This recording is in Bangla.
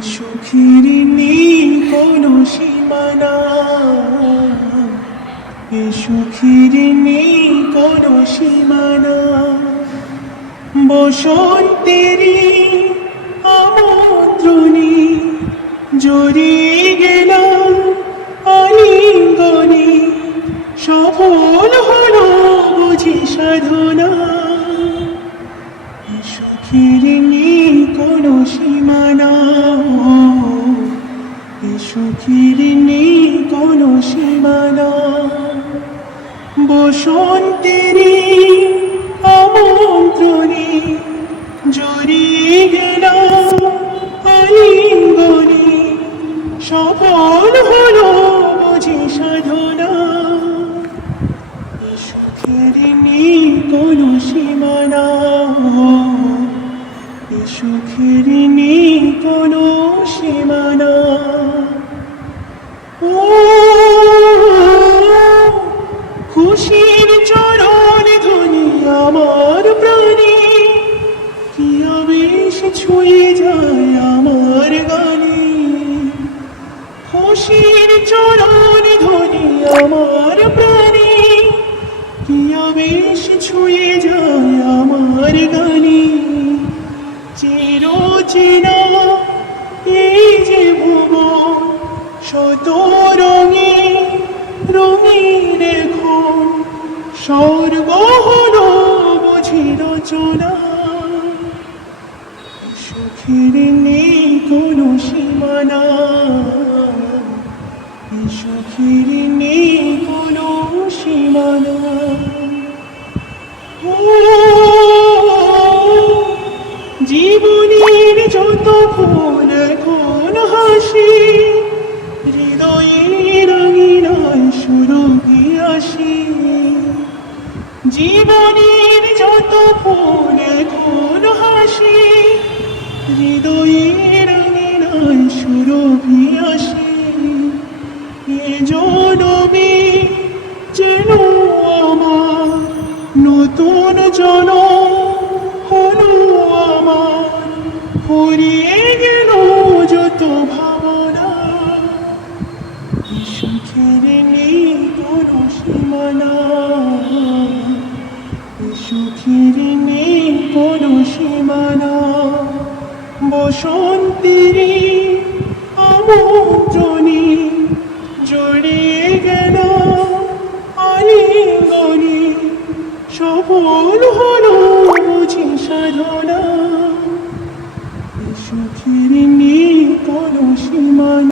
সুখীর নেই কোনো সীমানা। নেই কোনো সীমানা। আমন্ত্রণী জড়িয়ে সীমানা বসন্তেরই আমন্ত্রণে জড়িয়ে গেলাম আলিঙ্গনে। সফল হলো বুঝি সাধনা। সুখের নেই কোনো সীমানা সুখের নেই কোনো সীমানা ও ছুঁয়ে যায় আমার গানে। খুশির চরণ ধ্বনি আমার প্রাণে। কি আবেশ ছুঁয়ে যায় আমার গানে। চির চেনা এই যে ভুবন শত রঙে রঙিন এখন। স্বর্গ হলো বুঝি রচনা। সুখের নেই কোনো সীমানা। সুখের নেই কোনো সীমানা। জীবনের যত ফোন এখন হাসি, হৃদয়ের রঙিনায় সুরভি আসি। জীবনের যত ফোন এখন হৃদয়ের রঙিনায় সুরভি আসি। এ জনমে যেন আমার, নতুন জন হলো আমার। ফুরিয়ে গেল যত ভাবনা। সুখের নেই কোনো সীমানা। সুখের নেই কোনো সীমানা। বসন্তীরে আমন্ত্রণে জড়িয়ে গেল আলিঙ্গনে। সফল হলো বুঝি সাধনা। সুখের নীল কলসীমান